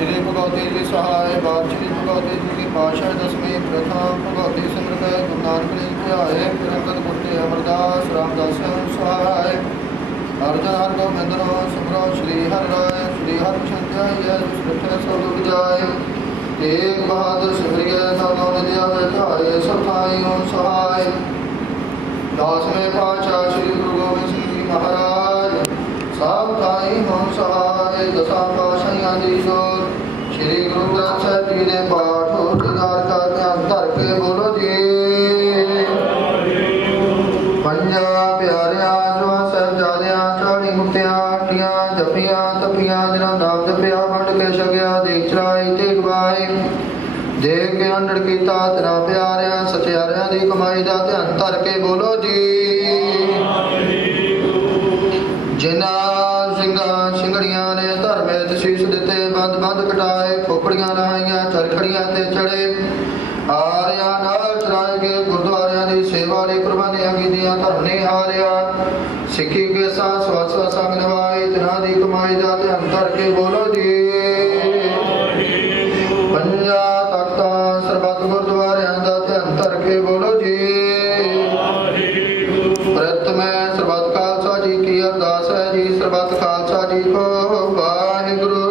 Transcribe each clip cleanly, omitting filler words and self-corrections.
श्री भगवती जी सहाय बाप श्री भगवती जी की पाशाह दसवीं प्रथम भगवती सिमरत गुरु नानक देव ध्याए अंगद मुक्ति अमरदास रामदास सहाय अर्जन हर गोविंद सुमरो श्री हर राय श्री हर कृष्ण सब दुख जाए एक बहादुर सिमरिय नव विद्या बैठाए सब थाई ओम सहाय दास में पाचा श्री गुरु गोविंद सिंह जी महाराज सब थाई ओम सहाय दशा पाशाह दी जोर श्री गुरु ग्रंथ साहिब जी ने पाठ और दिदार का ध्यान धर के बोलो जी पंजा प्यारिया जो साहिबजादियां चाली मुक्तियां आटियां जपियां तपियां जिन्हां नाम जपिया वंड के छकिया देख चराई ते गवाई देख के अंडड़ कीता तिना प्यारिया सचियारियां दी कमाई दा ध्यान धर के बोलो जी जिन्हां सिंगड़ियां ने धर्मे तशीश दिते बंद बंद कटाए खोपड़ियां लाइयां चरखड़ियां ते चढ़े आरिया नाल चराए गए गुरुद्वारियां दी सेवा लई कुर्बानियां कीतियां धर्म ने हारिया सिक्खी के साथ स्वस्व संग निभाई तिन्हां दी कमाई दा ध्यान धर के बोलो जी पंजा तख्तां सरबत गुरुद्वारियां दा ध्यान धर के बोलो जी प्रथम सरबत खालसा जी की अरदास है जी सरबत खालसा जी को वाहिगुरु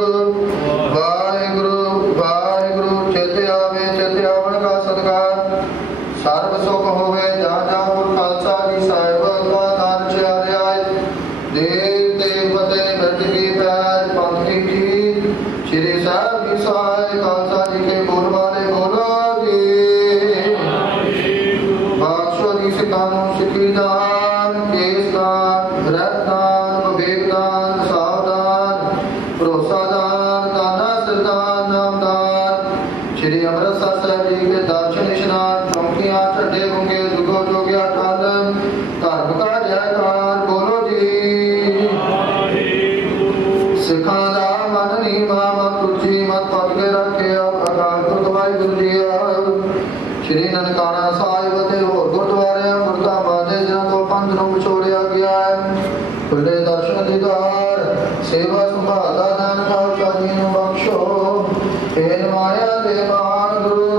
वाहिगुरु वाहिगुरु चेते आवे चेते आवन का सदकार सर्व सुख होवे जा जा गुरु खालसा जी साहिब का दान चारियाय देव देव फतेह बैठ की पैर पंथ की जीत श्री साहिब की सहाय खालसा जी के बोल वाले बोलो जी बादशाह जी सिखानो सिखी दान केस दान ग्रह दान विवेक दान सावधान भरोसा दान दाना सिरदान नाम दान श्री अमृतसर साहिब जी के दर्शन स्नान चौकियां ठंडे होंगे जुगो जोगिया ठाल धर्म का जयकार बोलो जी सिखा दा मन नीवा मत तुझी मत पग के रखे अकाल पुरख वाहिगुरू जी श्री ननकाना साहिब ते होर गुरुद्वारे मुर्दाबाद जिन्हां तो पंथ नूं विछोड़िया गया है खुले दर्शन दीदार सेवा संभाल दा दान खालसा जी नूं बख्शो हे नवाणिया दे महान गुरु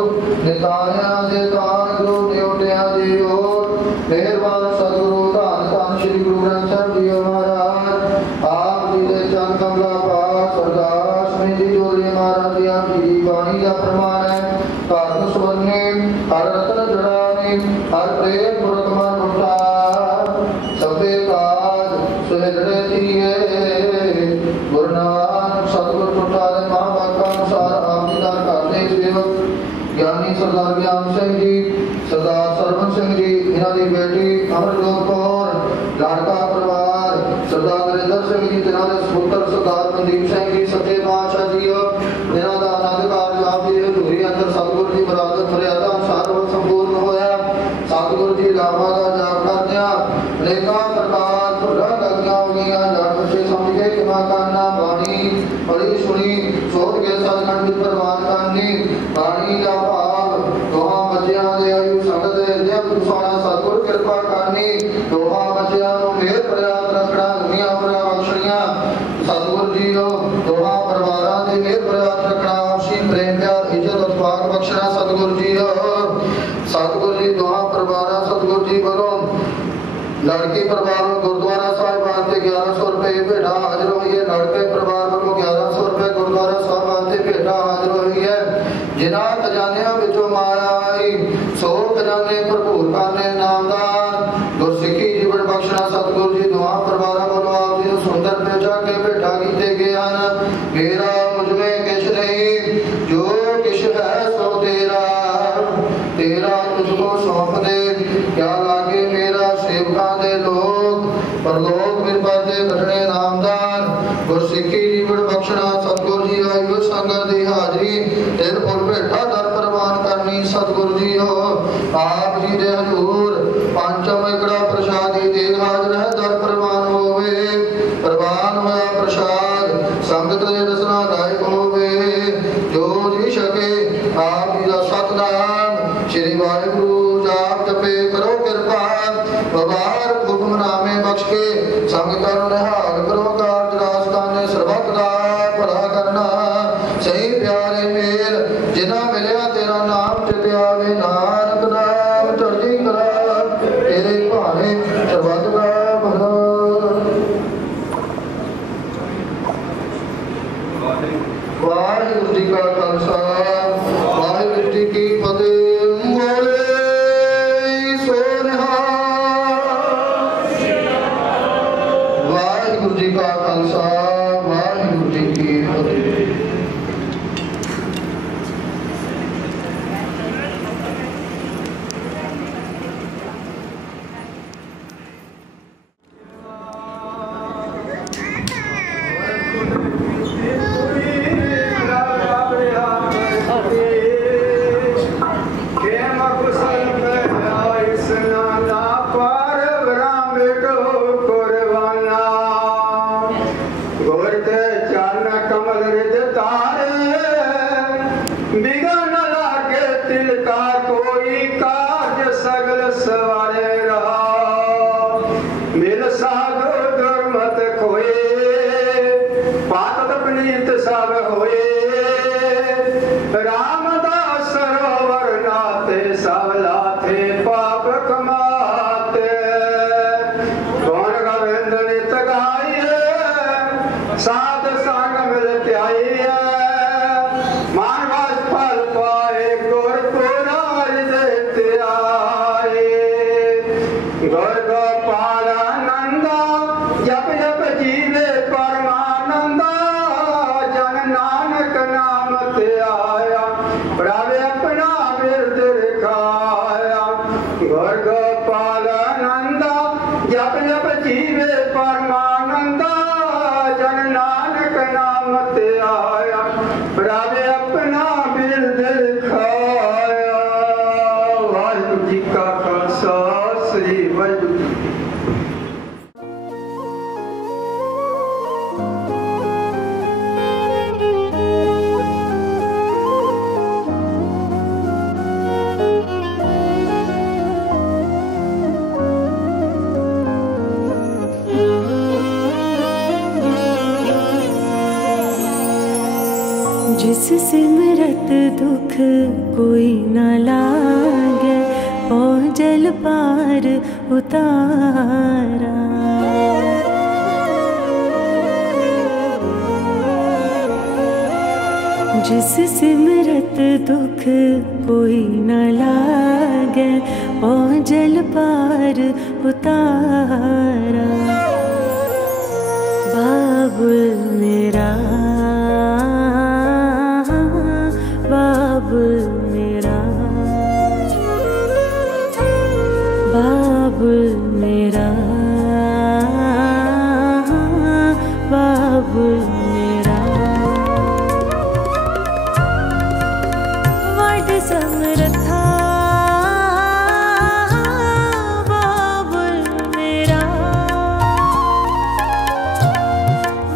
निताणिया दे तान गुरु निउटिया दी ओर मेहरबान सतगुरु धन धन श्री गुरु ग्रंथ साहिब जी महाराज आप जी दे चरण कमला पास सरदार समिति जोड़ी महाराज जी आप जी बाणी दा प्रमाण है धर्म सुवरने हर रतन जड़ाने हर प्रेम पुरख मन उठा सबे काज सुहजड़े दिए गुरु नानक सतगुर टुटा दे महावाक्य अनुसार आप जी दा करते सेवक ज्ञानी सरदार ज्ञान सिंह जी सरदार सरवण सिंह जी इन्हां दी बेटी अमरजोत कौर लाड़का परिवार सरदार नरेंद्र सिंह जी जिन्हां दे सुपुत्र सरदार मनदीप सिंह जी सच्चे पातशाह जी इन्हां दा आनंद कारज आप जी दे हजूरी अंदर सतगुर जी मुरादत मर्यादा अनुसार संपूर्ण होया सतगुर जी लाभा दा जाप करदियां अनेकां प्रकार भुलां गलतियां हो गईयां जान बच्चे समझ के किमा करना बाणी बड़ी सुनी सोच के सतखंड विच प्रवान करनी बाणी दा भाव दोहां बच्चियां दे आयु संगत दे नियम अनुसार सतगुर कृपा करनी दोहां बच्चियां नूं मेहर प्रयास रखना दुनिया भरा बख्शणियां सतगुर जी दोहां परिवारां दे मेहर प्रयास रखना आपसी प्रेम प्यार इज्जत उत्पाक बख्शना सतगुर जी दोहां परिवारां सतगुर जी बोलो लड़की परिवार में गुरुद्वारा साहिब आते 1100 रुपये भेटा हाजिर हुई है लड़के परिवार वालों 1100 रुपये गुरुद्वारा साहिब आते भेटा हाजिर हुई है जिन्हां खजानियां विचों माया आई सो खजाने भरपूर करने नामदान गुरसिक्खी जीवन बख्शना सतगुर जी दोहां परिवारां वालों आप जी सुंदर बेचा के भेटा कीते गए हैं मेरा मुझमें किश नहीं जो किश है सो तेरा तेरा तुझको सौंप दे क्या लागे मेरा सेवका दे लोग परलोक मिल पाते बटने नामदान गुरसिक्खी जीवन बख्शना सतगुर जी आयु संगत दी हाजरी दिल फुल भेटा दर प्रवान करनी सतगुर जी हो आप जी दे हजूर पंचम एकड़ा प्रसादी दे हाजर है दर प्रवान होवे प्रवान होया प्रसाद संगत दे रसना दायक होवे जो जी सके आप जी दा सतनाम श्री तिलका कोई काज सगल सवारे रहा। मिल साधो दुर्मत खोए पातत पनीत सब होए। रामदास सरोवर नाते सब लाथे पाप कमाते। कौन गोविंद नित गाइए साध संग मिल त्याइए। मानवास फल पाए गुर पुरार देते आए। गुर गोपाल नंदा जप जप जीवे परमानंदा। जन नानक नाम ते आया प्रभु अपना बिरद रिखाया। गुर गोपाल नंदा जप जप जीवे परमानंदा। जन नानक नाम ते आया प्रभु अपना बिरद रिखाया। वाहिगुरु जी का खालसा श्री वाहिगुरु जी। जिस सिमरत दुख कोई न लागे। पौ जल पार उतारा। जिस सिमरत दुख कोई न लागे। पौ जल पार उतारा। बाबुल मेरा बाबुल मेरा बाबुल मेरा बाबुल मेरा। वड समरथा बाबुल मेरा।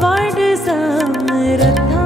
वड समरथा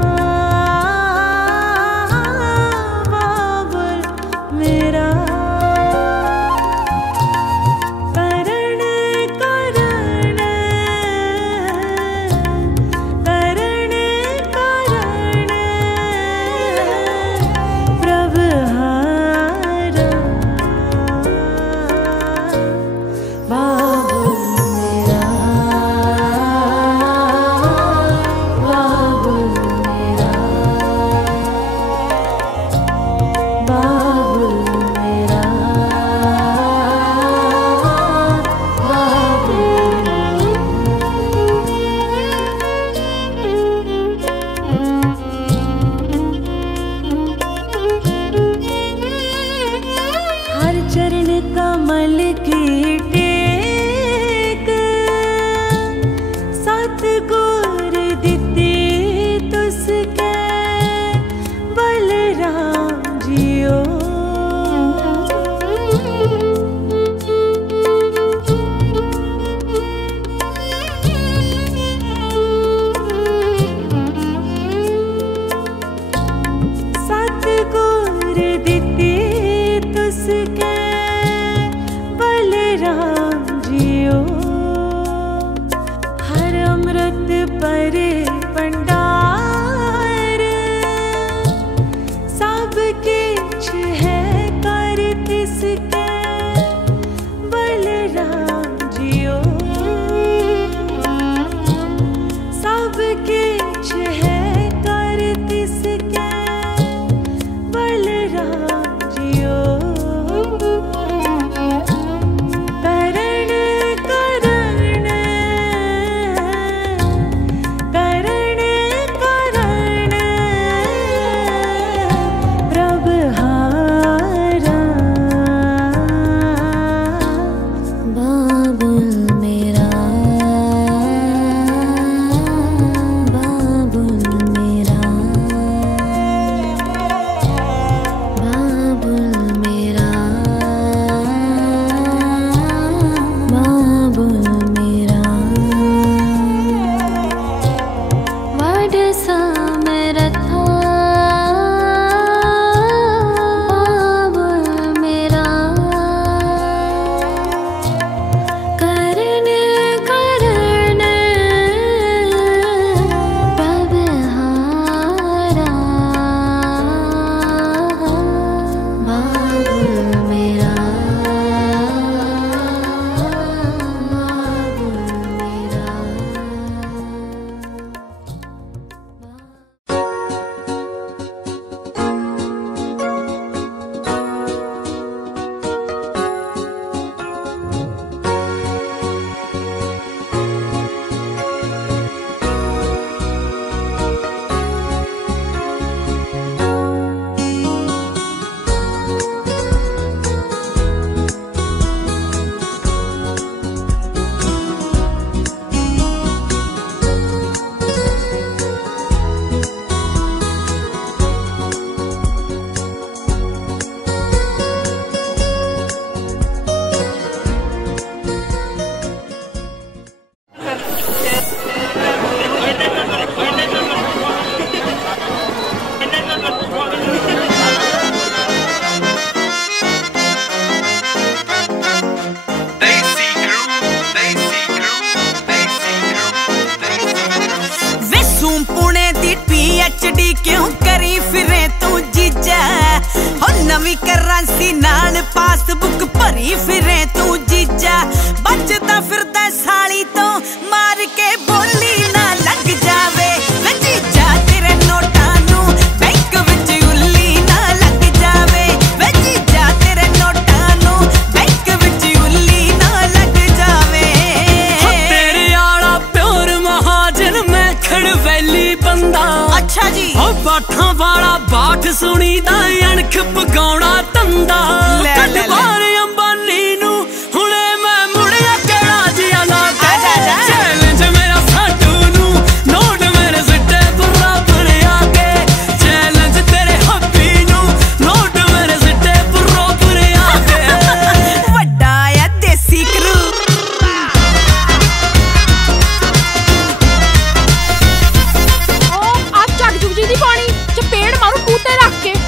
कमल की टेक सतगुर दिती तुसके बलराम जियो। सतगुर दिती तुसके बल करंसी नाल पासबुक भरी फिरे तू जीजा बचदा फिरदा साली तो मार के बोली ना लग जावे वे जीजा तेरे नोटां नू बैंक विच उल्ली ना लग जावे वे जीजा तेरे नोटां नू बैंक विच उल्ली ना लग जावे तेरे आला प्योर महाजन मैं खड़वैली बंदा अच्छा जी ओ बाठां वाला बाठ सुनी दा अणख पगाउणा तंदा कटवार अंबानी नू हुणे मैं मुड़िया केड़ा जिया ला चैलेंज मेरा साडू नू नोट मेरे सिट्टे बराबर आके चैलेंज तेरे हब्बी नू नोट मेरे सिट्टे बराबर आके वड्डा आ देसी क्रू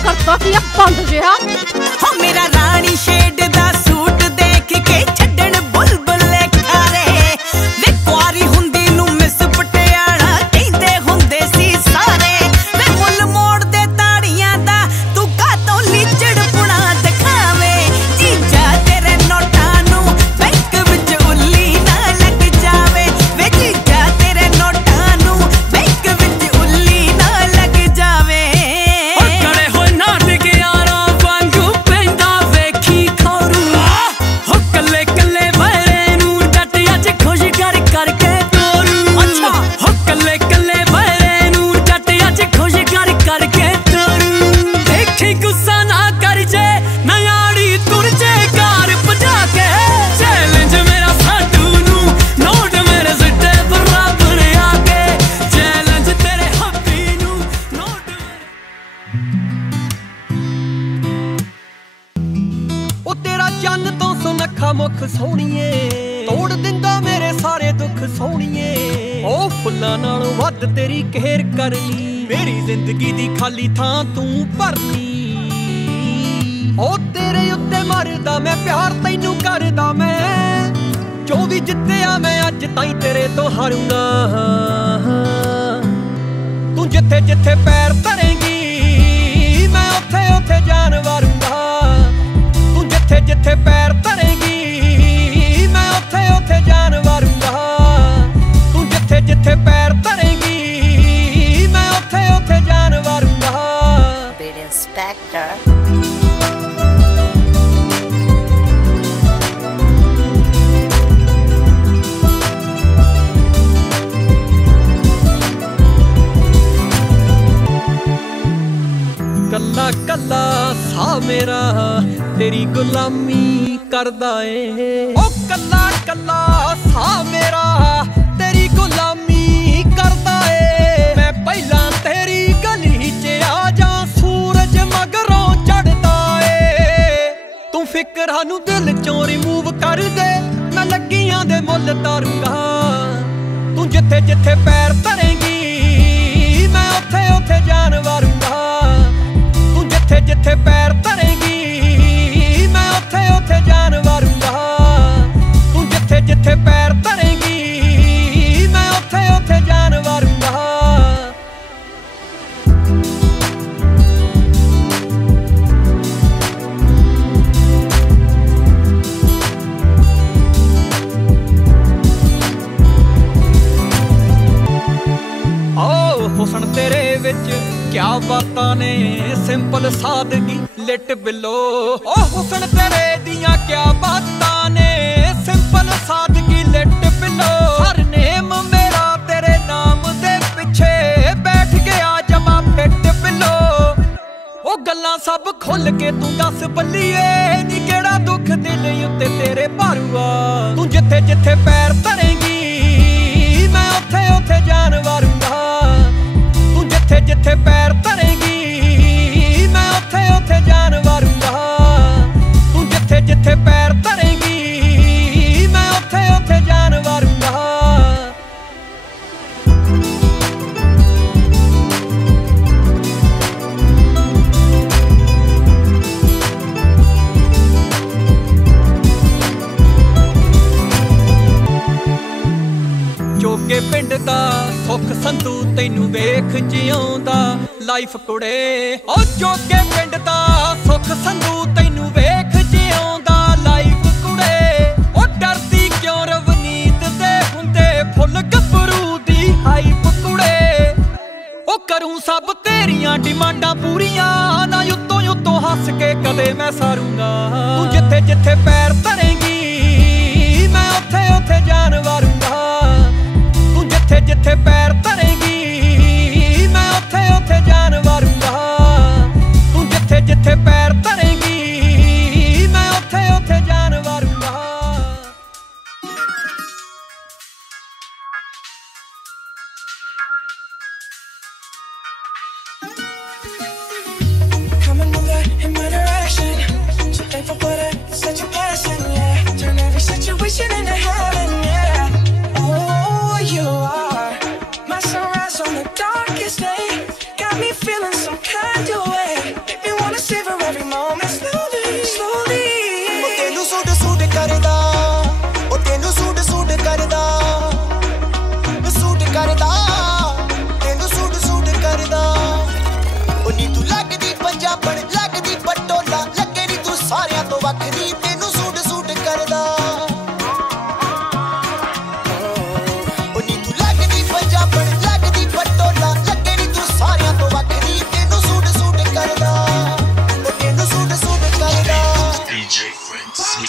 करता की बंद जिहा हो मेरा रानी शेड दा सूट देख के छड्डण बुलबुले खारे वे कुआरी हुंदी नू मिस पटियाला कहंदे हुंदे सी सारे वे मुल मोड़ दे ताड़ियां दा तू कातों लीचड़ पुणा दिखावे जीजा तेरे नोटां नू बैंक विच उल्ली ना लग जावे वे जीजा तेरे नोटां नू बैंक विच उल्ली ना लग जावे मुख सोहणीए तोड़ दिंदा मेरे सारे दुख सोहणीए ओ फुल्लां नालों वध तेरी केयर कर ली मेरी जिंदगी दी खाली थां तू भरनी ओ तेरे उत्ते मरदा मैं प्यार तैनू करदा मैं जो भी जित्तिया मैं अज ताईं तेरे तो हारूंगा तू जिथे जिथे पैर धरेंगी मैं उथे उथे जान वारूंगा तू जिथे जिथे पैर धरेंगी जान वारूंगा तू जिथे जिथे पैर धरेंगी मैं उथे उथे जान वारूंगा बिग इंस्पेक्टर कल्ला कल्ला सा मेरा तेरी गुलामी करदा ए ओ कल्ला कल्ला सा मेरा तेरी गुलामी करदा ए मैं पहला तेरी गली च आ जा सूरज मगरों चढ़दा ए तू फिकरां नू दिल चों रिमूव कर दे मैं लगियां दे मुल तारूंगा तू जिथे जिथे पैर धरेंगी मैं उथे उथे जान वारूंगा तू जिथे जिथे पैर धरेंगी मैं उथे उथे जान वारूंगा तू जिथे जिथे पैर धरेंगी मैं उथे उथे जान वारूंगा हुसन तेरे विच क्या बातां ने सिंपल सादगी लिट बिलो ओ हुसन तेरे दियां क्या बातां ने सिंपल सादगी लिट बिलो हर नेम मेरा तेरे नाम दे पिछे बैठ गया जमा फिट बिलो ओ गल्लां सब खुल के तू दस बल्लीए नी केड़ा दुख दिल उत्ते तेरे भारूआ तू जिथे जिथे पैर धरेंगी मैं उथे उथे जान वारूंगा जिथे जिथे पैर धरेंगी मैं उथे उथे जान वारूंगा तू जिथे जिथे पैर धरेंगी मैं उथे उथे जान वारूंगा जोगे पिंड दा सुख संधू तैनू वेख जिਉਂਦਾ ਲਾਈਫ ਕੁੜੇ ਓ ਜੋਗੇ ਪਿੰਡ ਦਾ ਸੁੱਖ ਸੰਧੂ ਤੈਨੂੰ ਵੇਖ ਜਿਉਂਦਾ ਲਾਈਫ ਕੁੜੇ ਓ ਡਰਦੀ ਕਿਉਂ ਰਵਨੀਤ ਦੇ ਹੁੰਦੇ ਫੁੱਲ ਗੱਭਰੂ ਦੀ ਹਾਈਪ ਕੁੜੇ ਓ ਕਰੂੰ ਸਭ ਤੇਰੀਆਂ ਡਿਮਾਂਡਾਂ ਪੂਰੀਆਂ ਨਾ ਉੱਤੋਂ ਉੱਤੋਂ ਹੱਸ ਕੇ ਕਦੇ ਮੈਂ ਸਾਰੂੰਗਾ ਤੂੰ ਜਿੱਥੇ ਜਿੱਥੇ ਪੈਰ ਧਰੇਂਗੀ ਮੈਂ ਉੱਥੇ ਉੱਥੇ ਜਾਨ ਵਾਰੂੰਗਾ ਤੂੰ ਜਿੱਥੇ ਜਿੱਥੇ ਪੈਰ ਧਰੇਂਗੀ ਮੈਂ ਉੱਥੇ ਉੱਥੇ ਜਾਨ ਵਾਰੂੰਗਾ ਤੂੰ ਜਿੱਥੇ ਜਿੱਥੇ ਪੈਰ ਧਰੇਂਗੀ ਮੈਂ ਉੱਥੇ ਉੱਥੇ ਜਾਨ ਵਾਰੂੰਗਾ Coming over in my direction, so thankful for that, such a blessing, yeah. Turn every situation into heaven, yeah. Oh, you are my sunrise on the darkest day. Got me feeling some kind of way. Make me wanna savor every moment slowly, slowly. ਉਹ ਤੈਨੂੰ suit suit ਕਰਦਾ ਉਹ ਤੈਨੂੰ suit suit ਕਰਦਾ suit ਕਰਦਾ ਤੈਨੂੰ suit suit ਕਰਦਾ ਉਹ ਨੀ ਤੂੰ ਲੱਗਦੀ ਪੰਜਾਬਣ ਲੱਗਦੀ ਪਟੋਲਾ ਲੱਗੇ ਨੀ ਤੂੰ ਸਾਰਿਆਂ ਤੋਂ ਵੱਖਰੀ ਤੈਨੂੰ ਸੂਟ ਸੂਟ ਕਰਦਾ ਉਹ ਨੀ ਤੂੰ ਲੱਗਦੀ ਪੰਜਾਬਣ ਲੱਗਦੀ ਪਟੋਲਾ ਲੱਗੇ ਨੀ ਤੂੰ ਸਾਰਿਆਂ ਤੋਂ ਵੱਖਰੀ ਤੈਨੂੰ ਸੂਟ ਸੂਟ ਕਰਦਾ ਉਹ ਤੈਨੂੰ ਸੂਟ ਸੂਟ ਕਰਦਾ DJ Frenzy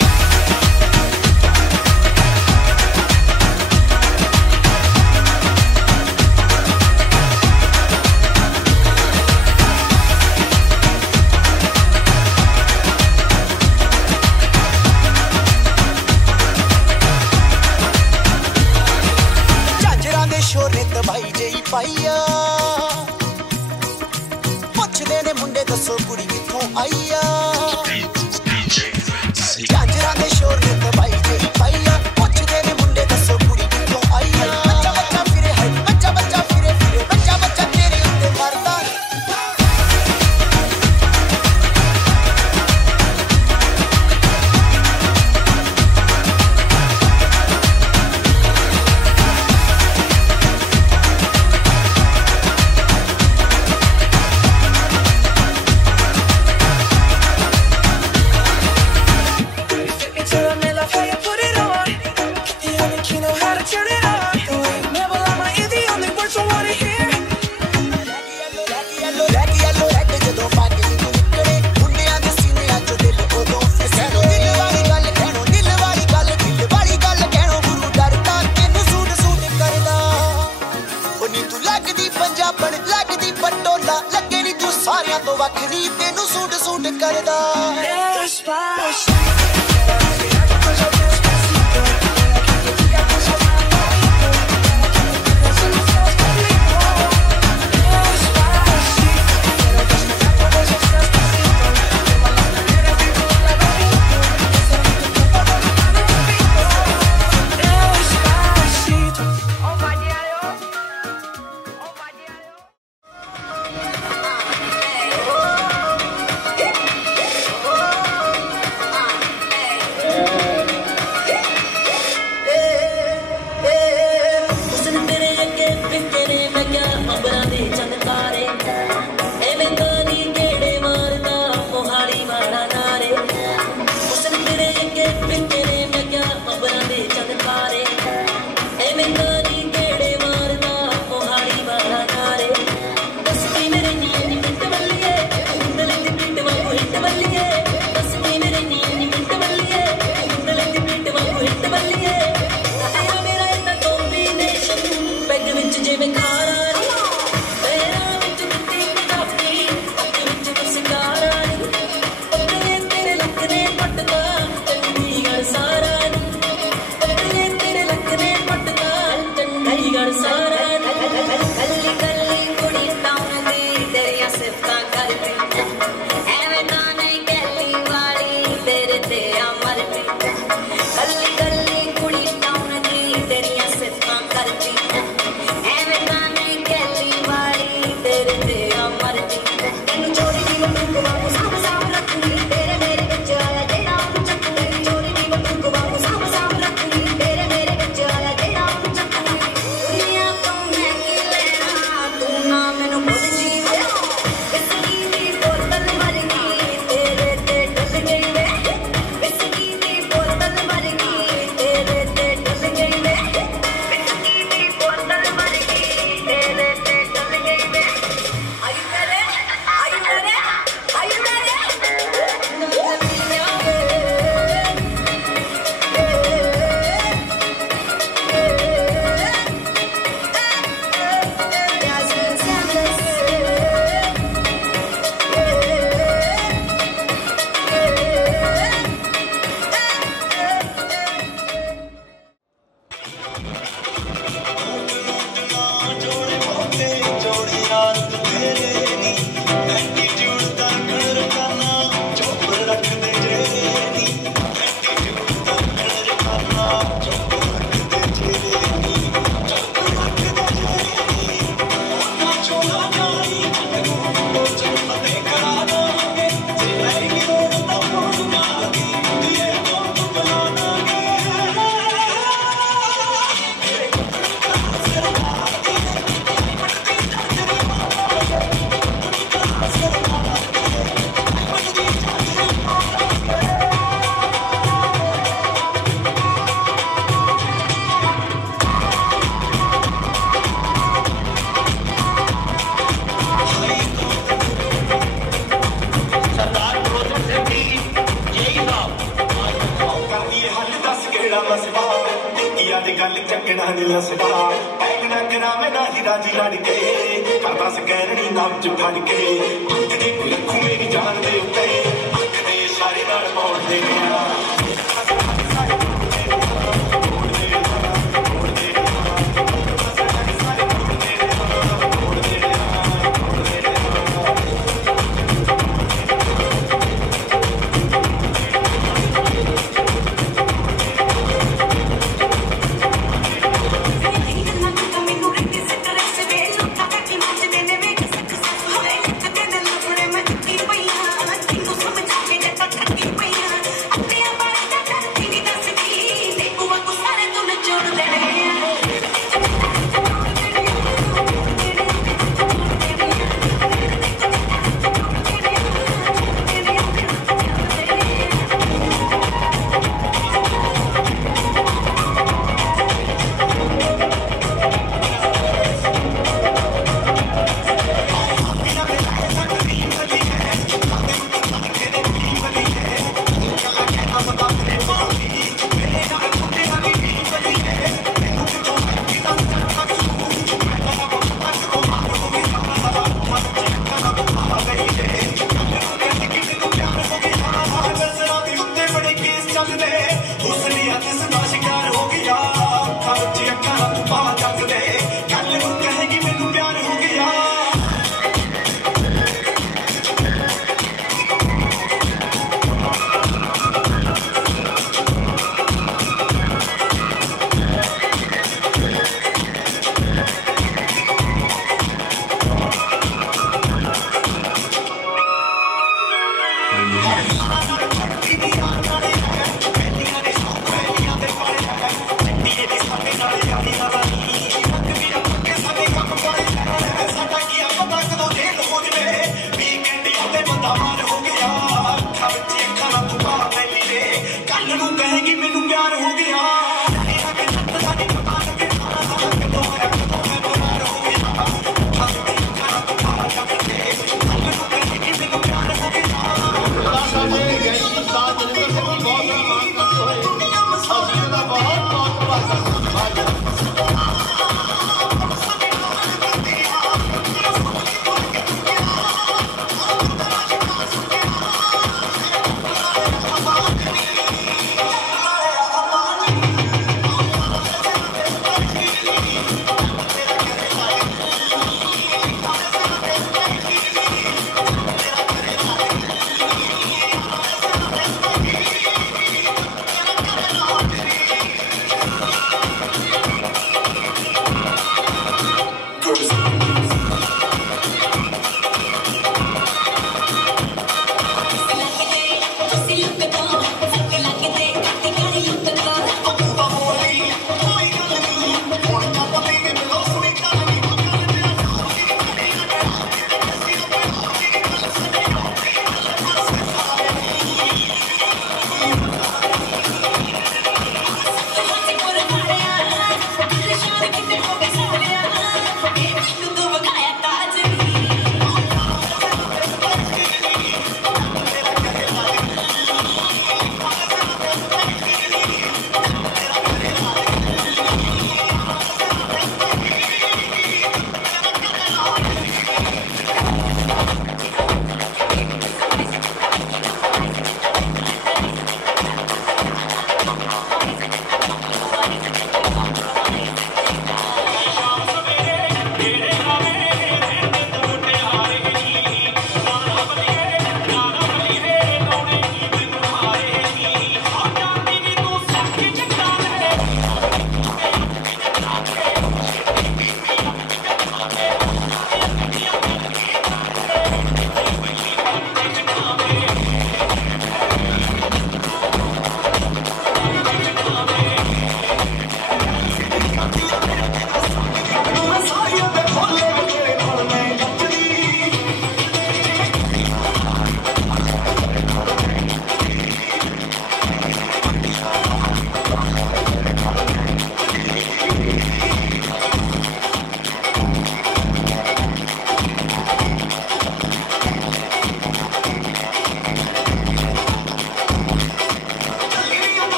गल चंगना नी लसदा पैगना करा मैं ना ही राजी लड़ के करदा सकैरनी नाम च फड़ के अंत दी कोई रखू मेरी जान दे उत्ते अख दे इशारे नाल मोड़ दे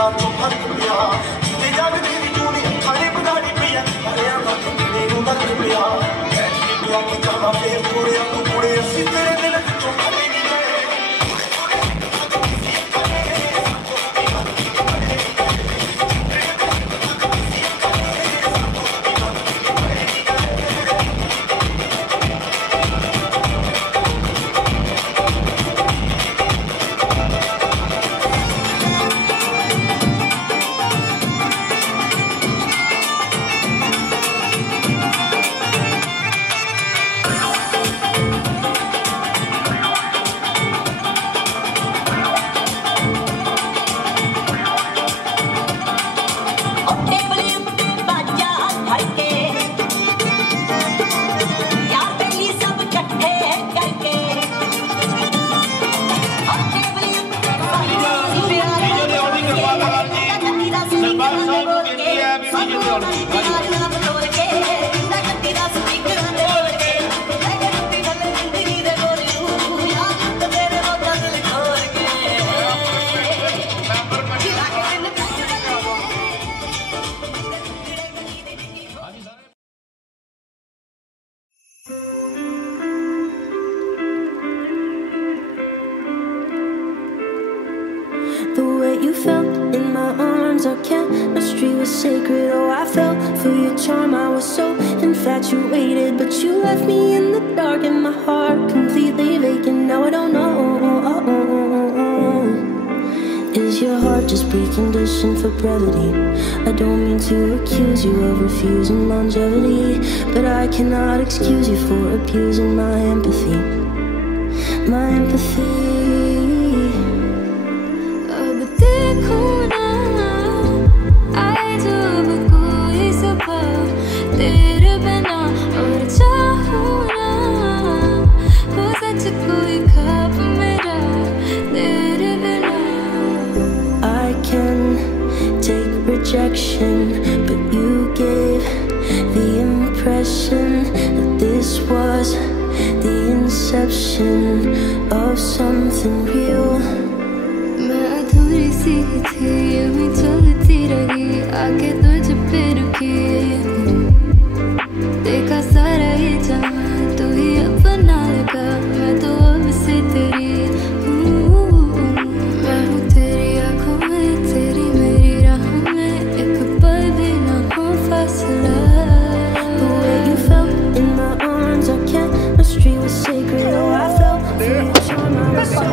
रात को फर्क पिया ते जाग तेरी तूने खाने बिगाड़ी पिया अरे वक्त तेरे नूं दर्द पिया बैठ के पिया की जाना फिर थोड़े तू थोड़े असी तेरे दिल विचों खड़े नहीं गए The way you felt in my arms, our chemistry was sacred. Oh, I fell for your charm, I was so infatuated. But you left me in the dark and my heart completely vacant. Now I don't know, is your heart just preconditioned for brevity? I don't mean to accuse you of refusing longevity, but I cannot excuse you for abusing my empathy. My empathy. देखो ना आए जब कोई सुबह तेरे बिना और चाहो ना हो सच कोई ख्वाब मेरा तेरे बिना. I can take rejection, but you gave the impression that this was the inception of something real. अधूरी सी थी यूं चलती रही आगे तुझ पे रुकी देखा सारा ये जहां तू ही अपना लगा मैं तो अब से तेरी मैं हूँ तेरी आँखों में तेरी मेरी राहों में एक पल भी ना हो फासला. The way you felt in my arms, our chemistry was sacred. Oh, I fell for your charm, I was so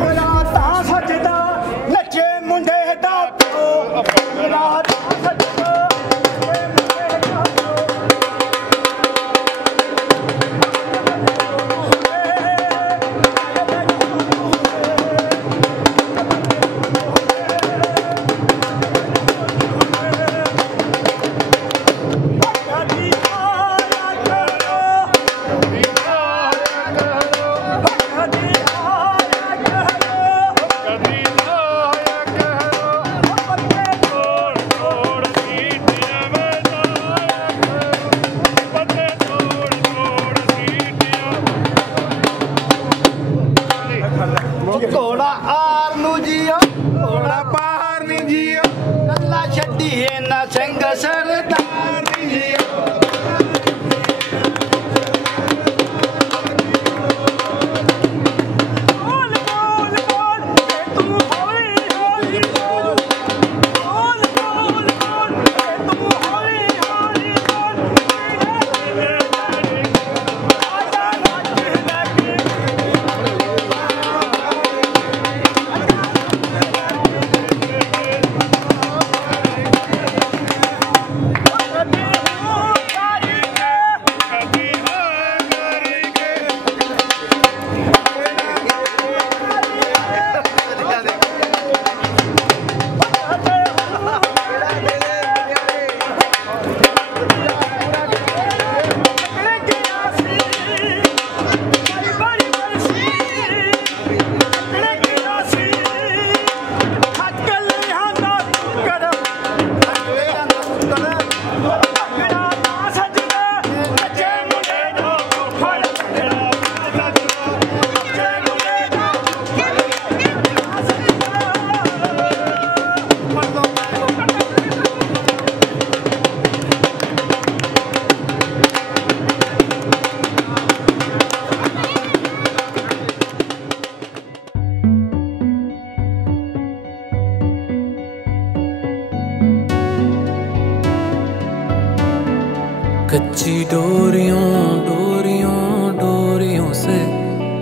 कच्ची डोरियों डोरियों डोरियों से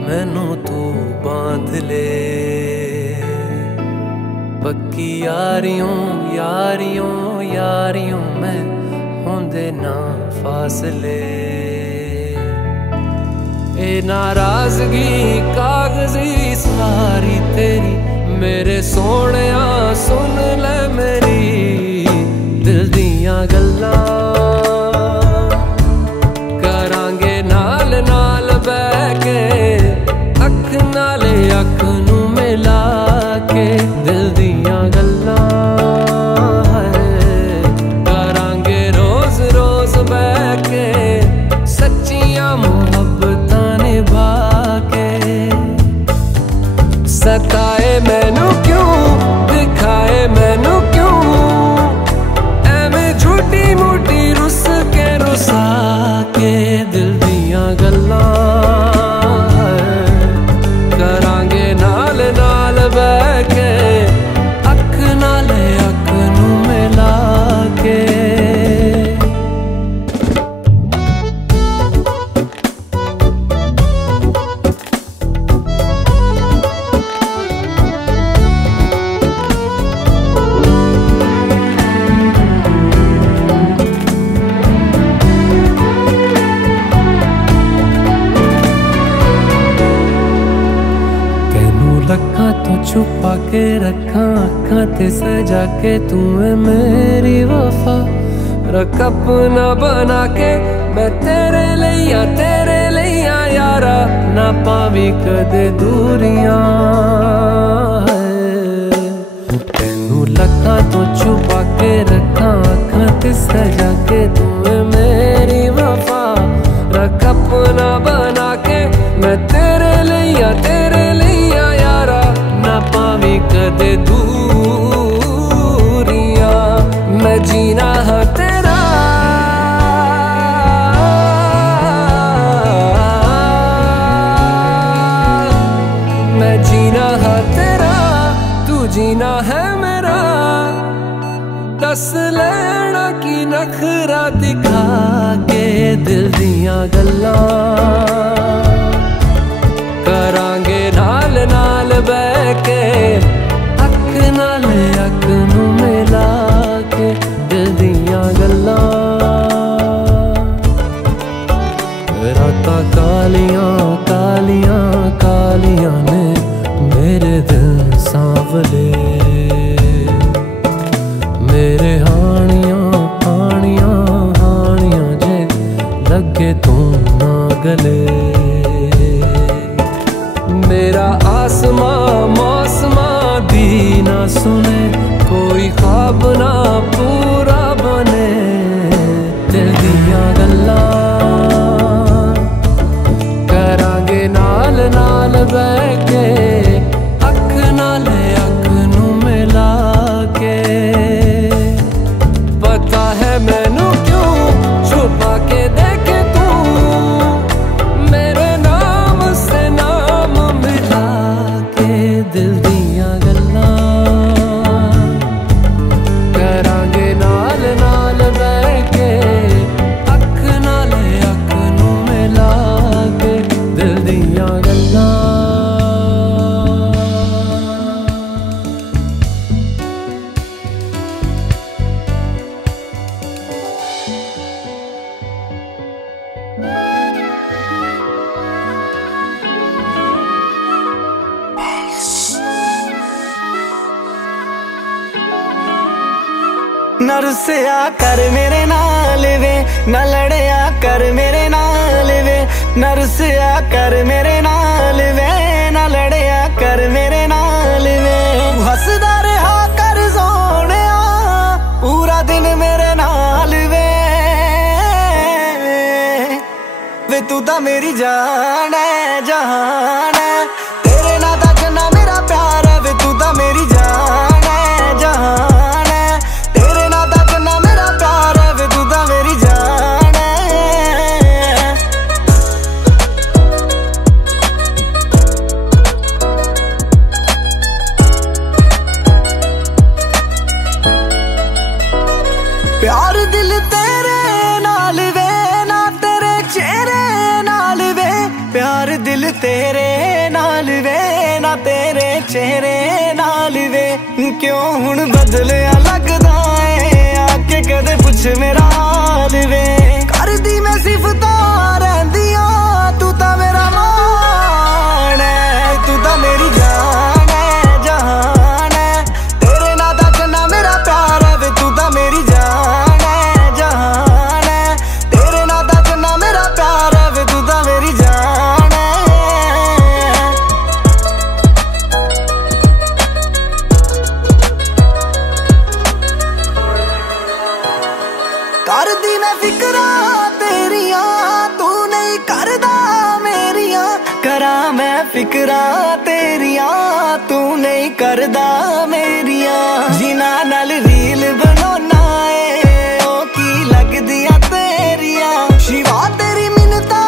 मैनू तू बांध ले, पक्की यारियों यारियों यारियों में होंदे ना फासले। ए नाराजगी कागजी सारी तेरी मेरे सोहणिया सुन ले मेरी दिल दियां गल्लां, करांगे नाल नाल बैठ के अख नाले अख नू मिला के दिल दियां गल्लां करांगे रोज रोज बैठ के सच्चियां मुहब्बतां निभा के। सताए मैनू क्यों दिखाए मैनू क्यों एवें झूठी मूठी रुस के रुसा के दिल दियां गल्लां करांगे नाल नाल बैठ के अख नाले अख नू मिला के। लखा तो छुपा के रखा अखा ते सजा के तू है मेरी वफा, रख अपना बना के मैं तेरे लिया यारा ना पावी कदे दूरियां। तेनू लखा तो छुपा के रखा अखा ते सजा के तू है मेरी वफा, रख अपना बना के मैं तेरे लिया यारा ना पावी कदे दूरियां। मैं जीना है तेरा मैं जीना है तेरा तू जीना है मेरा, दस लेना की नखरा दिखा के दिल दियां गल्लां करांगे नाल नाल बैठ के अख नाल अख नू मिला के दिल दियां गल्लां। रातां कालियां कालियां कालियां ने मेरे दिल सांवले, मेरे हानियां हानियां हानियां जे लगे तू ना गले। मेरा आसमां मौसमां दी ना सुने कोई ख्वाब ना पूरा बने दिल दियां गल्लां करांगे नाल नाल बैठ के अख नाले अख नू मिला के। पता है मैनू क्यों छुपा के देखे तू मेरे नाम से नाम मिला के दिल दियां गल्लां करांगे नाल नाल बैठ के अख नाले अख नू मिला के दिल दियां गल्लां। ना रुसिया कर मेरे नाल वे ना लड़िया कर मेरे नाल वे, ना रुसिया कर मेरे नाल वे ना लड़िया कर मेरे नाल वे। हसदा रहा कर सोहणिया पूरा दिन मेरे नाल वे तू तां मेरी जान है जहान है, तेरे नाल दा जन्ना मेरा प्यार है वे तू तां मेरी जान है जहान है, तेरे नाल दा जन्ना मेरा प्यार है वे तू तां मेरी जान है। प्यार दिल तेरे नाल वे तेरे नाल वे ना तेरे चेहरे नाल वे क्यों हुण बदलिया लगदा है आके कदे पुछ मेरा हाल वे कर दी मैं सिफतां रहंदियां तू तां मेरा मान है तू तां मेरी जान है जहान है तेरे नाल दा चन्ना मेरा प्यार है वे तू तां मेरी जान है जहान है तेरे नाल दा चन्ना मेरा प्यार है वे तू तां मेरी जान है कर दी मैं फिक्रां तेरियां तू नहीं करदा मेरियां करा मैं फिक्रां तेरियां तू नहीं करदा मेरियां जिना नाल रील बनाना है ओ की लगदियां तेरियां शिवा तेरी मिन्नता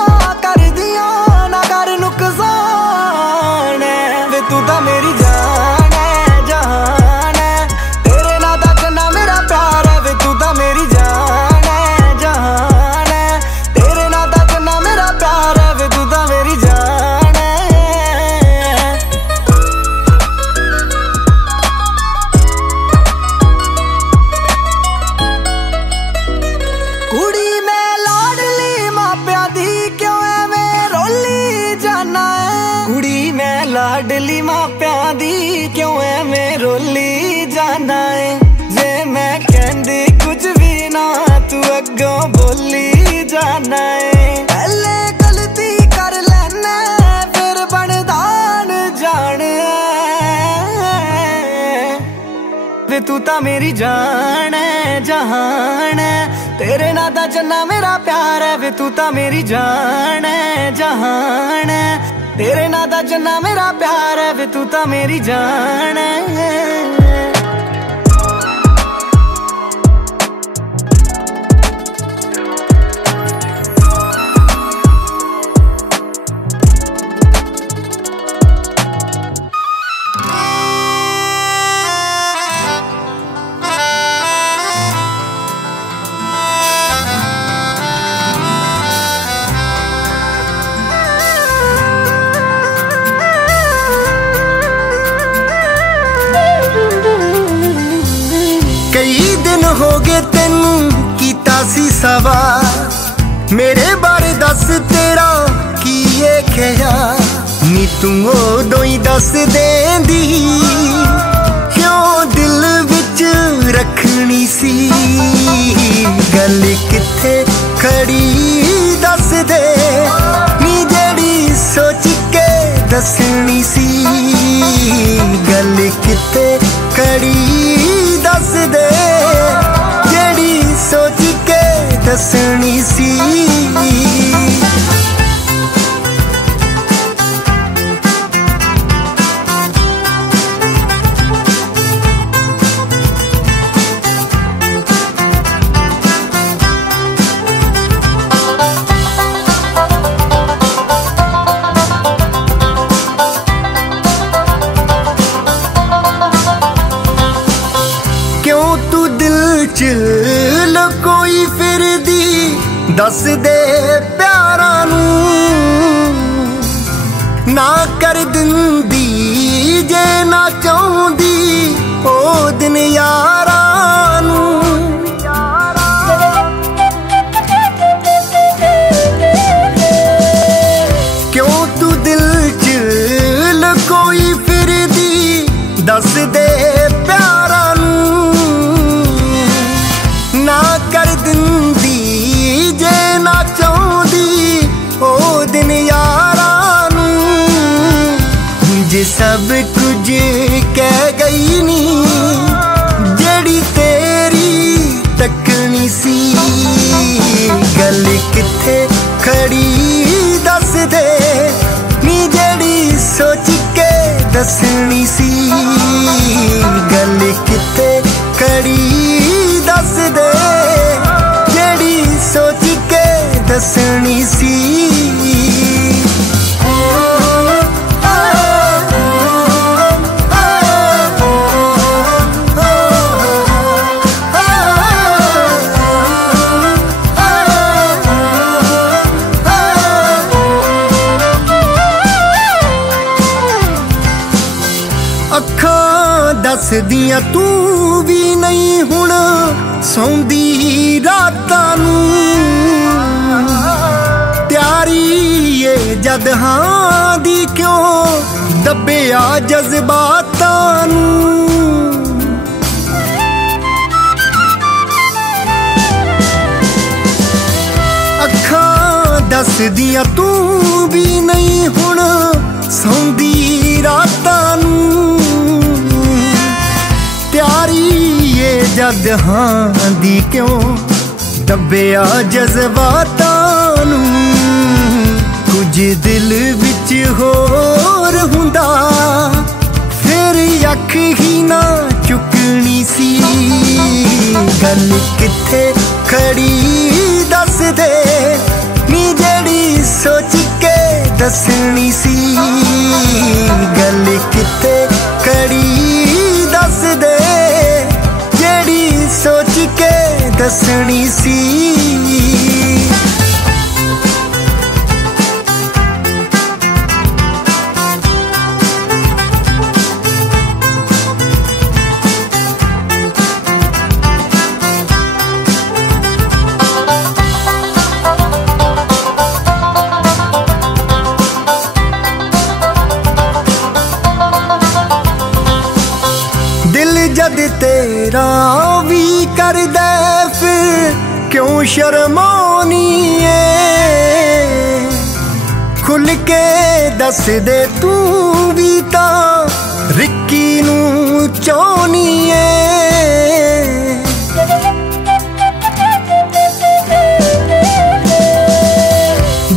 कर दियां ना कर नुकसान है वे तू तां मेरी जान है जहान है तेरे नाल दा चन्ना मेरा प्यार है वे तू तां मेरी जान है जहान है तेरे नाल दा चन्ना मेरा प्यार है वे तू तां मेरी जान है कुड़ी मैं लाडली मापिया दी क्यों एवें रोली जाना है कुड़ी मैं लाडली मापिया दी क्यों एवें रोली जाना है जे मैं कहंदी कुछ भी ना तू अग्गों बोली जाना है पहले गलती कर लेना फिर बनदान जान वे तू तां मेरी जान है जहान है तेरे नाल दा चन्ना मेरा प्यार है वे तू तां मेरी जान है जहान है तेरे नाल दा चन्ना मेरा प्यार है वे तू तां मेरी जान है कई दिन हो गए तेनू कीता सी सवार मेरे बारे दस तेरा की ये ख्याल नी तू उदों ही दस देंदी क्यों दिल विच रखनी सी गल किथे खड़ी दस दे नी जेड़ी सोच के दसनी सी गल किथे खड़ी दस दे जेड़ी सोच के दसनी सी कोई फिर दी दस दे प्यारा नू ना कर दिंदी जे ना चाहुंदी ओ दिन यारा नू क्यों तू दिल च कोई फिर दी दस दे प्यारा नू ना कर दिंदी जे ना चाहुंदी ओ दिन यारा नू जे सब कुछ कह गई नी जेड़ी तेरी तकनी सी गल किथे खड़ी दस दे नी जेड़ी सोच के दसनी सी गल किथे खड़ी दस दे जेड़ी सोच के दसनी सी अखां दसदियां तू भी नहीं हुण सौंदी रातां नूं त्यारी ये जद हां दी क्यों दब्बिया जज्बातां नूं अखां दसदियां तू भी नहीं हुण सौंदी रातां नूं त्यारी ये जद हां दी क्यों दब्बिया जज्बातां नूं कुछ दिल विच होर हुंदा फिर अख ही ना चुकनी सी गल किथे खड़ी दस दे नी जेड़ी सोच के दसनी सी गल किथे खड़ी दस दे जेड़ी सोच के दसनी सी जद तेरा भी कर दे फिर क्यों शर्मानी है खुल के दस दे तू भी ता रिक्की नू चाहनी है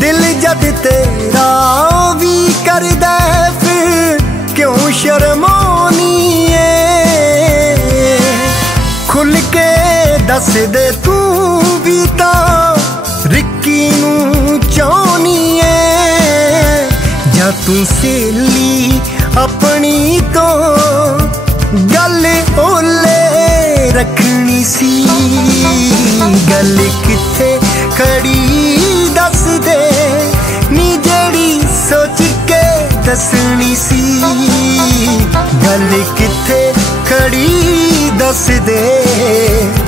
दिल जद तेरा भी कर दे फिर क्यों शर्मानी है खुल के दस दे तू भी ता रिक्की नू चाहनी है जा तू सहेली अपनी तो गल ओले रखनी सी गल किथे खड़ी दस दे नी जेड़ी सोच के दसनी सी गल किथे खड़ी दस दे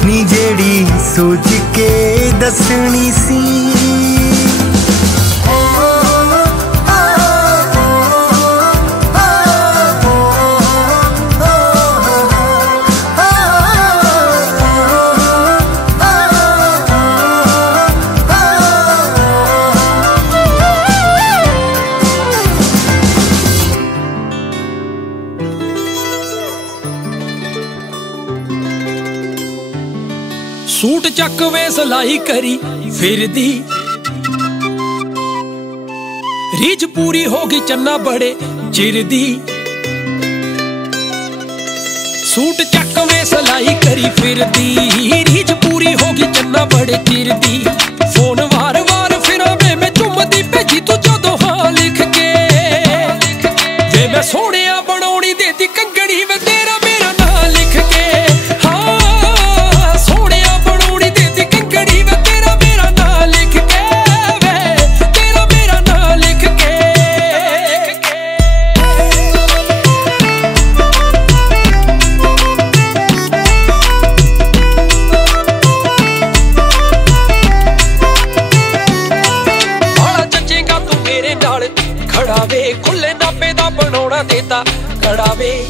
नी जेड़ी सोच के दसनी सी सूट चक वे सलाई करी फिर दी रीझ पूरी होगी चन्ना बड़े चिर दी सूट चक वे सलाई करी फिर दी रीझ पूरी होगी चन्ना बड़े चिर दी फोन वार वार फिर मैं चुमदी भेजी तू जदों हाँ लिख के वे मैं सोहणिया बनाउणी देती कंगड़ी वे तेरा मेरा नाम लिख के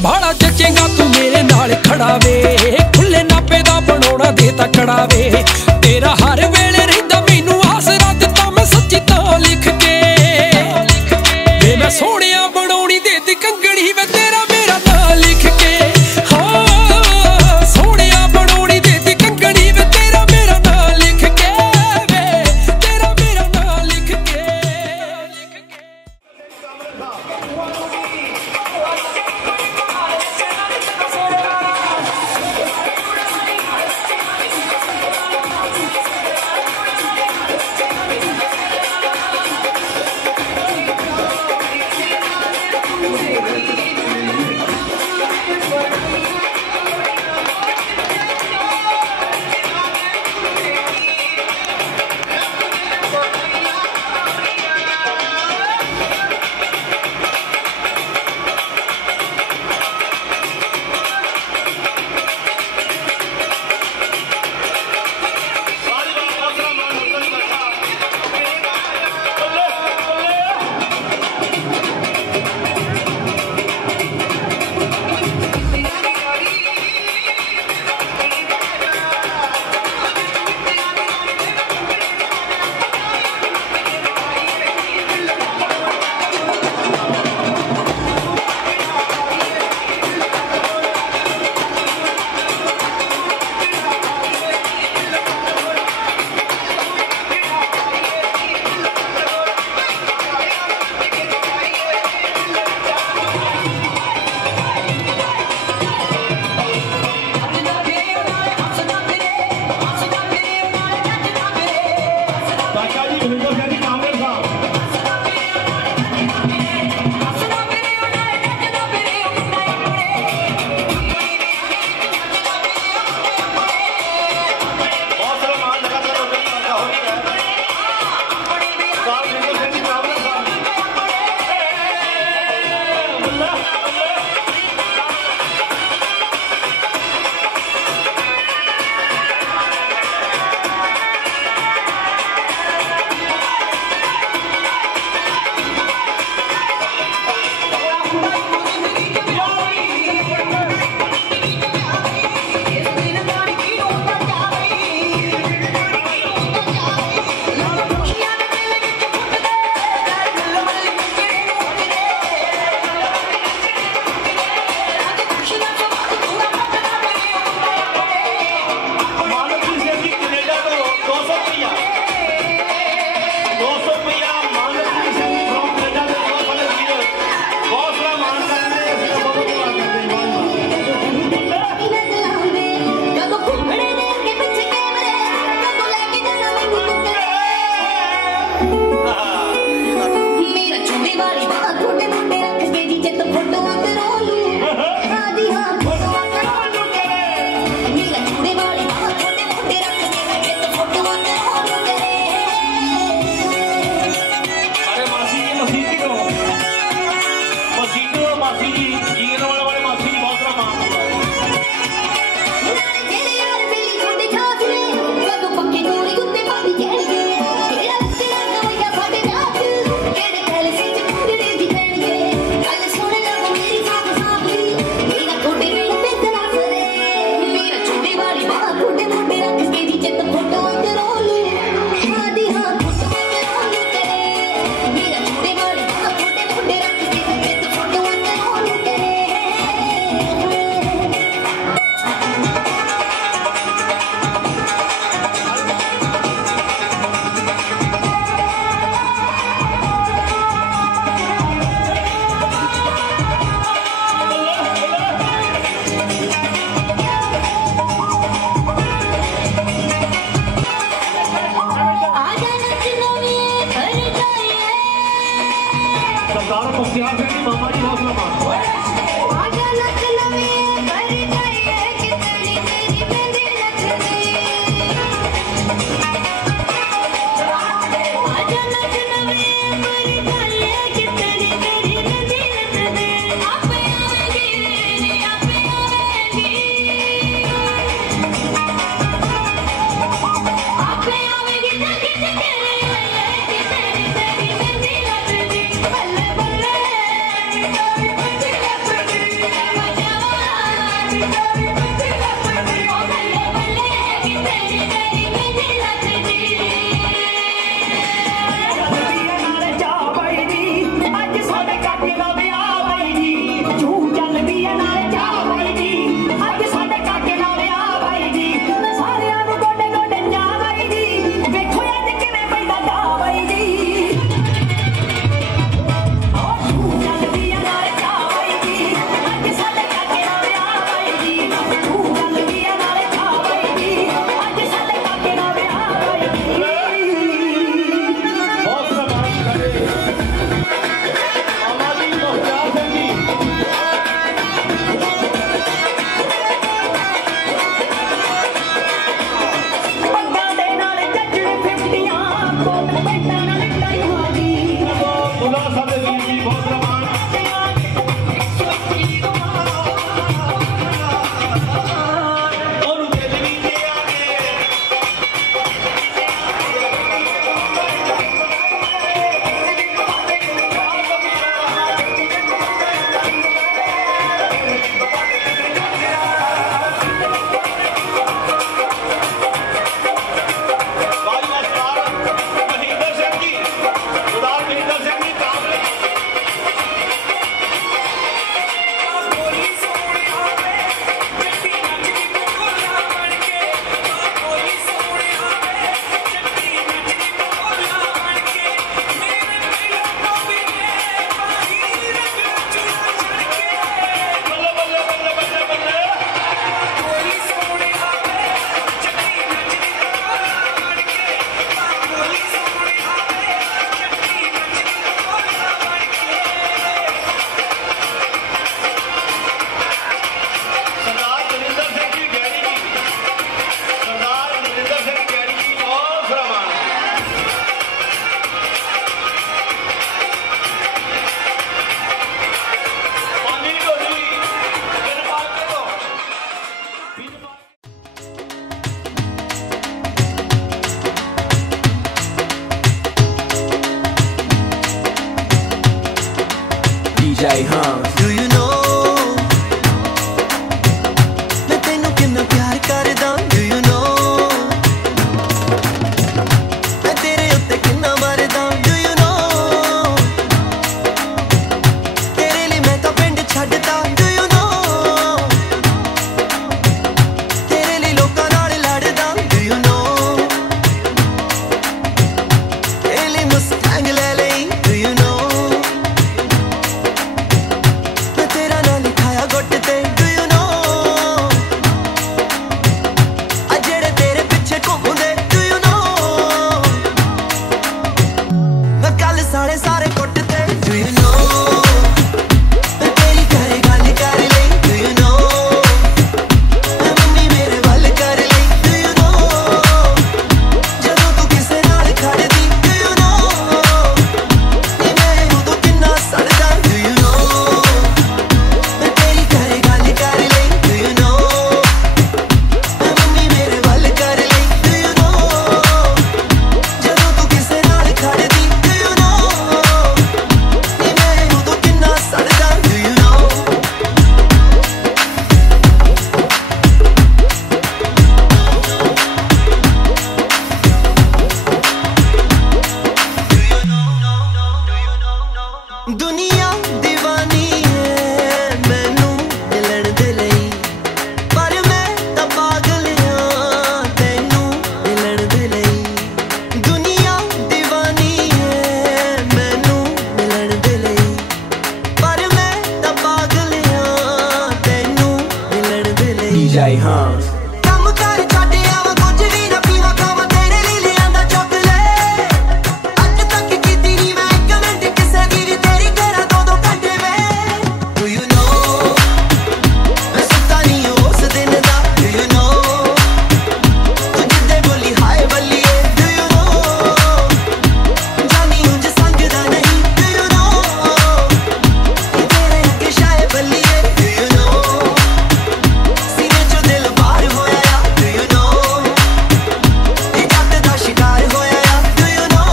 भाड़ा जचेगा तू मेरे नाल खड़ा वे खुले नापे दा बनौना देता कड़ा वे तेरा हर वेले रहिंदा मैनू आसरा दिता मैं सच्ची तां लिख के वे मैं सोहणिया बनौनी देती कंगड़ी वे तेरा मेरा नाम लिख के हाँ सोहणिया बनौनी देती कंगड़ी वे तेरा मेरा नाम लिख के वे तेरा मेरा नाम लिख के पी जाए हाँ कम कर छड्ड आवा कुछ भी ना पीवा खावा तेरे लिए लियांदा चॉकलेट अज तक कीती नहीं मैं एक मिनट किसे दी भी तेरी करा दो घंटे में Do you know मैं सुता नहीं हूँ उस दिन दा Do you know तू जिद्दे बोली हाय बल्लिए Do you know जानी हूँ जो संग दा नहीं Do you know ये तेरे अगे शाये बल्लिए Do you know सीने चो दिल बाहर होया या Do you know ये जट दा शिकार होया या Do you know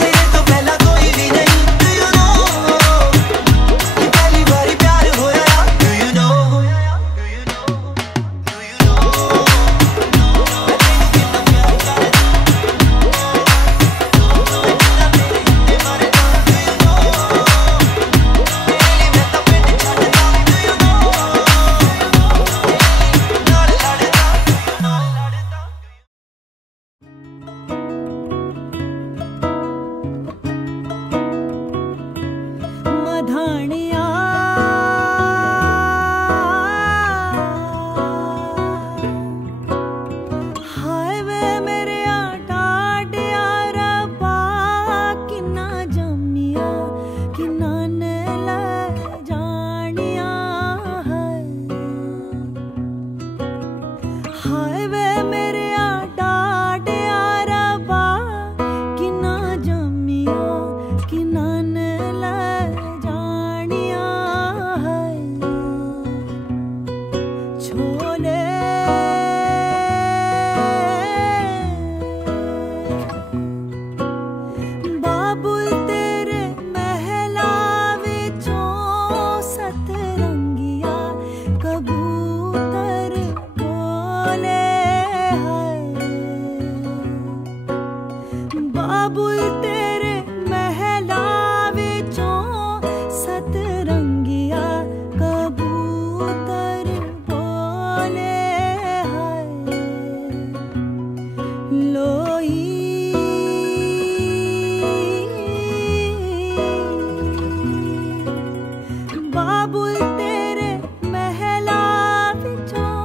तेरे तो पहला कोई भी नहीं Do you know ये पहली बारी प्यार होया या Do you know मधानिया हाय वे मेरे डाडिया रब्बा किन्ना जम्मिया किन्ना ने ले जानिया हाय वे मेरे डाडिया रब्बा किन्ना जम्मिया किन्ना ने ले जानिया छोले बाबुल तेरे महला विचों सतरंगिया कबूतर बोले बाबुल तेरे महला विचों सतरंगिया कबूतर बोले लोई बाबुल तेरे महला विचों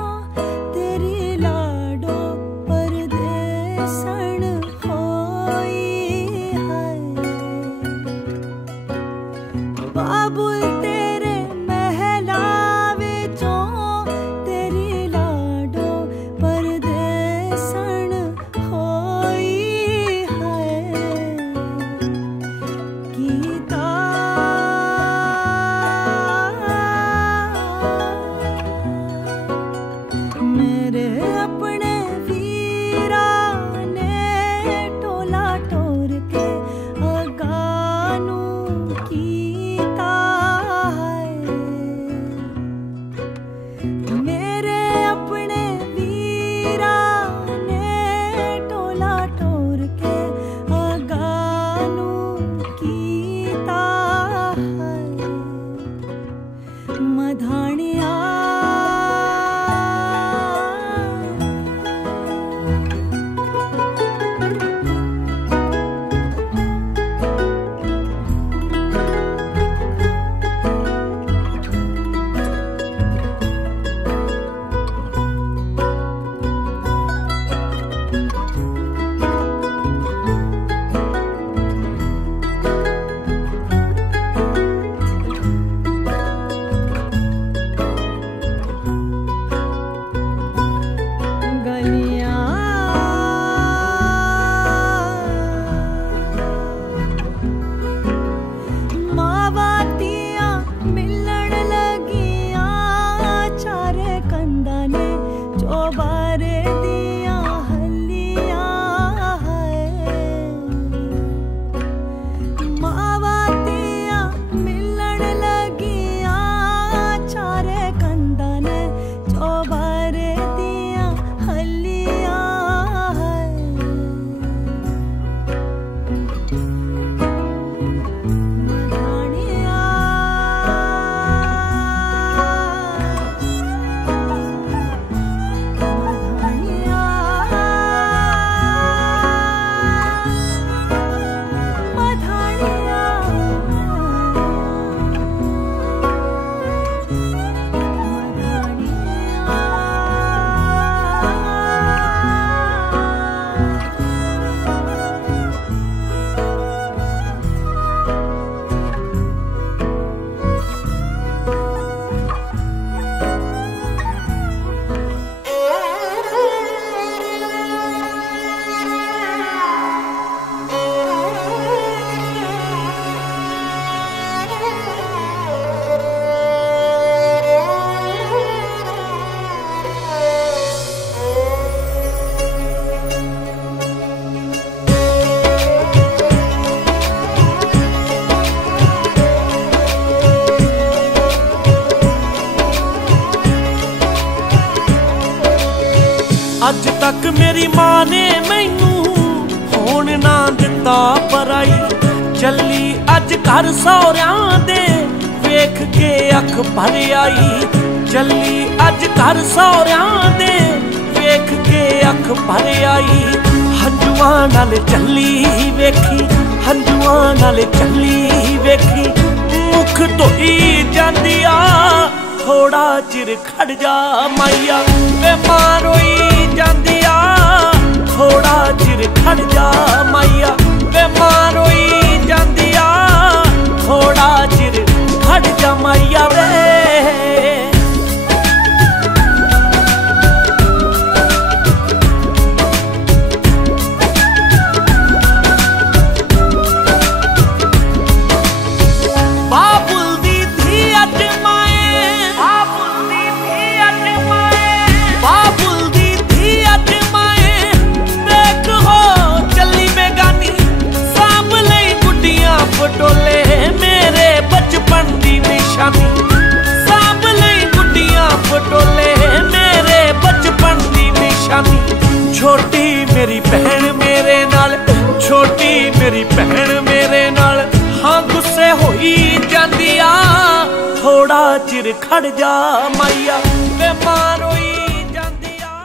तेरी लाडो परदेसण होई बाबुल तेरे महला विचों तेरी लाडो परदेसण होई कीता मेरे अपने वीरा ने टोला टोर के अगानू कीता मेरे अपने वीरा ने टोला टोर के अगानू कीता मधानिया अज तक मेरी मां ने मैनू होण ना दिता पराई। चली अज घर सौरियां दे वेख के अख भर आई। चली अज घर सौरियां दे वेख के अख भर आई। हंजुआं नाल चली वेखी, हंजुआं नाल चली वेखी, मुख धोई जांदी आ। थोड़ा चिर खड़ जा माइया वे मां रोई जांदी आ। थोड़ा चिर खड़ जा माइया वे मां रोई जांदी आ। थोड़ा चिर खड़ जा माइया वे। टोले मेरे बचपन दी निशानी, साम लई गुड्डियां पटोले मेरे बचपन दी निशानी। छोटी मेरी बहन मेरे नाल, छोटी मेरी बहन मेरे नाल, हाँ गुस्से होई जांदी आ। थोड़ा चिर खड़ जा माइया वे मां रोई जांदी आ।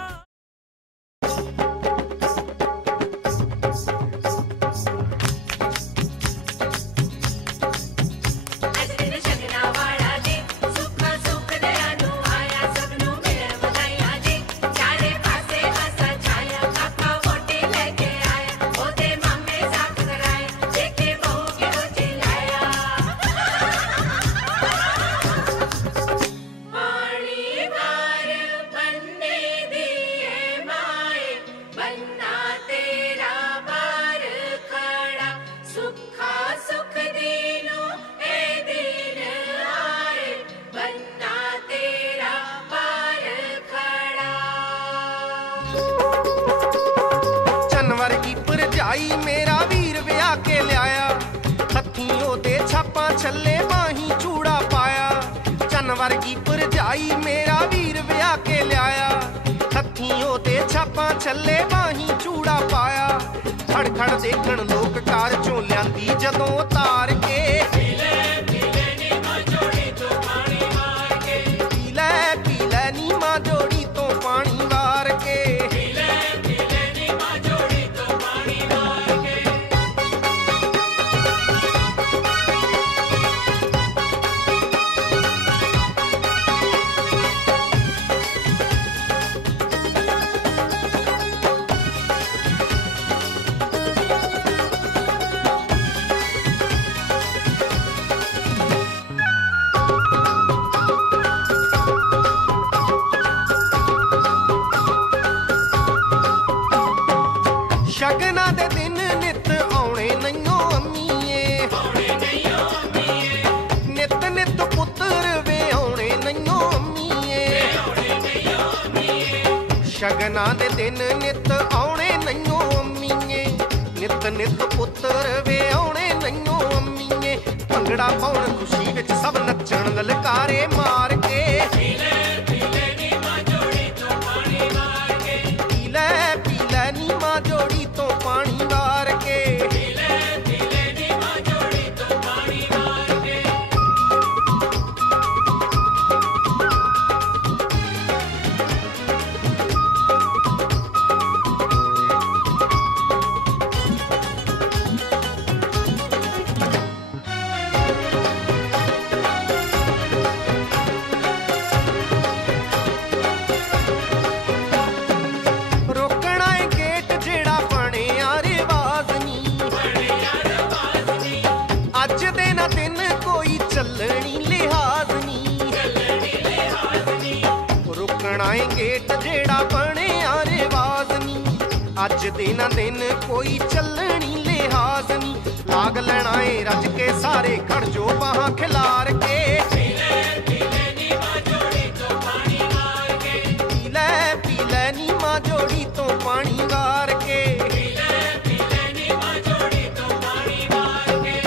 मेरा वीर विआह के लिया, हथियों दे छापा छले बाही चूड़ा पाया। चन वर्गी भरजाई मेरा वीर विआह के लिया, हथियों दे छापा छले बाही चूड़ा पाया। खड़ खड़ देखण लोक कार चों लियांदी जदों उतार के। पीले पीले नी मां जोड़ी तो पानी मार के, पीले पीले नी मां जोड़ी तो पानी मार के। शगना दे दिन नित आउणे नइयों अम्मीए, नित नित पुत्तर वे आउणे नइयों अम्मीए। शगना दे दिन नित आउणे नइयों अम्मीए, नित नित पुत्तर वे आउणे नइयों अम्मीए। भंगड़ा पाउण खुशी विच सब नच्चण ललकारे मार के। पीले पीले नी मां जोड़ी तो पानी मार के, पीले पीले नी मां जोड़ी तो पानी मार के। पीले पीले नी मां जोड़ी तो पानी मार के। गेट जेड़ा बने रिवाज नी, अज दिन दिन कोई चलनी लिहाज नी। लाग लेना है रज के सारे खड़ जो बाहां खिलार के। पीले पीले नी मां जोड़ी तो पानी मार के, पीले पीले नी मां जोड़ी तो पानी मार के। पीले पीले नी मां जोड़ी तो पानी मार के।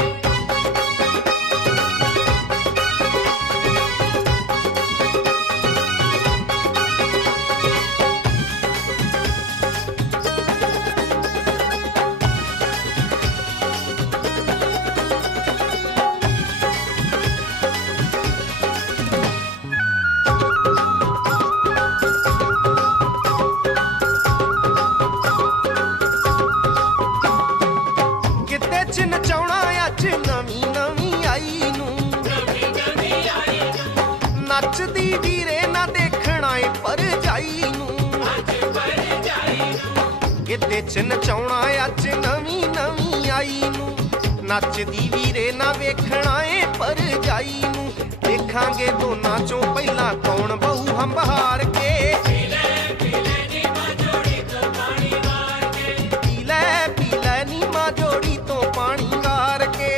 किते च नचाउणा अज नवी नवी आई नू नचदी वीरे ना देखना ए पर जाई नू किते च नचाउणा अज नवी नवी आई नू नचदी वीरे ना वेखना ए पर जाई नू देखांगे दोनां चों पहला कौन बहु हम बहार के पी ले नी मां जोड़ी तो पानी वार के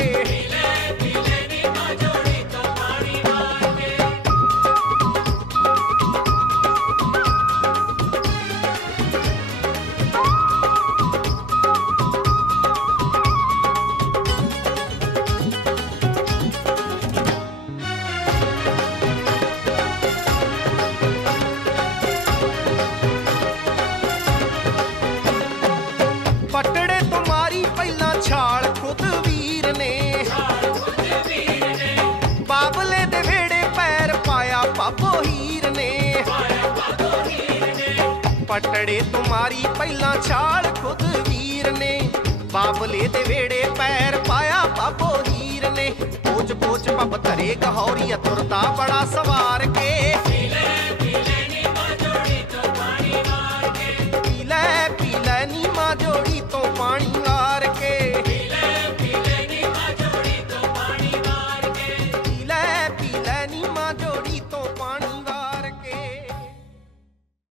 पटड़े तुम्हारी पहला छाल खुद वीर ने बाबले दे वेड़े पैर पाया पापो हीर ने पटड़े तुम्हारी पहला छाल खुद वीर ने बाबले दे वेड़े पैर पाया पापो हीर ने पोच पोच पप धरे गहौरी तुरता बड़ा सवार के